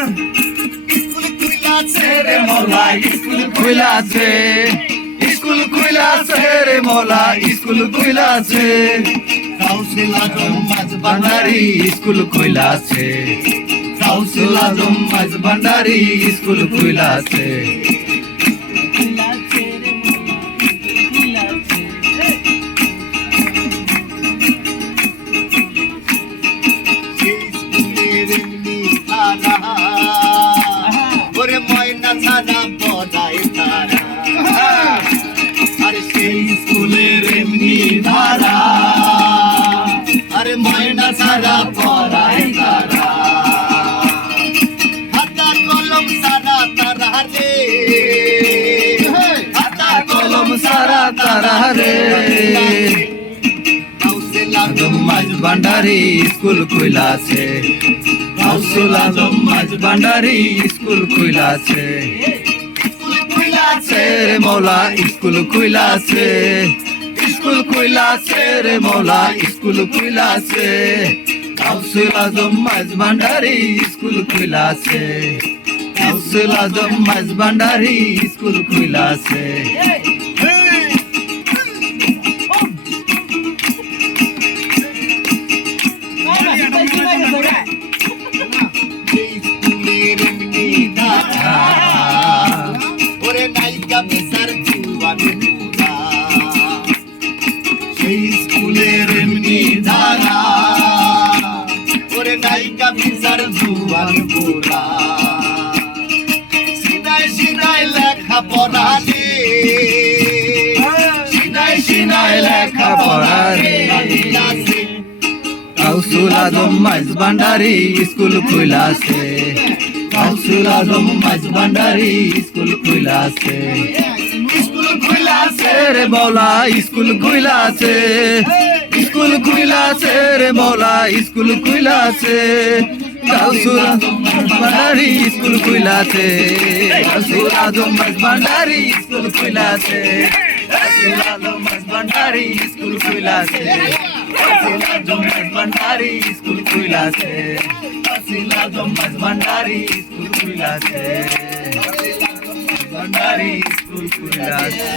school খুইলাছে রে মৌলা school খুইলাছে school খুইলাছে রে মৌলা স্কুল খুইলাছে গাউসুল আজম মাঝ ভান্ডারি স্কুল খুইলাছে গাউসুল আজম মাঝ ভান্ডারি স্কুল খুইলাছে ওরে ময়না ছাড়া পড়াই তারা আরে সেই স্কুলের এমনি ধারা আরে ময়না ছাড়া পড়াই তারা খাতা কলম সারা তারা রে খাতা কলম সারা তারা রে গাউসুল আজম মাঝ ভান্ডারি স্কুল খুইলাছে গাউসুল আজম মাঝ ভান্ডারি স্কুল খুইলাছে স্কুল খুইলাছে রে মৌলা স্কুল খুইলাছে স্কুল খুইলাছে রে মৌলা স্কুল খুইলাছে গাউসুল আজম মাঝ ভান্ডারি স্কুল খুইলাছে গাউসুল আজম মাঝ ভান্ডারি স্কুল খুইলাছে ওরে নায়িকা বিচার জুয়ান পুরা সেই স্কুলের এমনি ধারা ওরে নায়িকা বিচার জুয়ান পুরা সিনাই সিনাই লেখা পড়ালে সিনাই সিনাই লেখা পড়ালে গাউসুল আজম মাঝ ভান্ডারি স্কুল খুইলাছে গাউসুল আজম মাঝ ভান্ডারি স্কুল খুইলাছে স্কুল খুইলাছে রে মৌলা স্কুল খুইলাছে স্কুল খুইলাছে রে মৌলা স্কুল খুইলাছে গাউসুল আজম মাঝ ভান্ডারি স্কুল খুইলাছে গাউসুল আজম মাঝ ভান্ডারি স্কুল খুইলাছে গাউসুল আজম মাঝ ভান্ডারি স্কুল খুইলাছে গাউসুল আজম মাঝ ভান্ডারি স্কুল খুইলাছে গাউসুল আজম মাঝ ভান্ডারি স্কুল খুইলাছে ভান্ডারি স্কুল খুইলাছে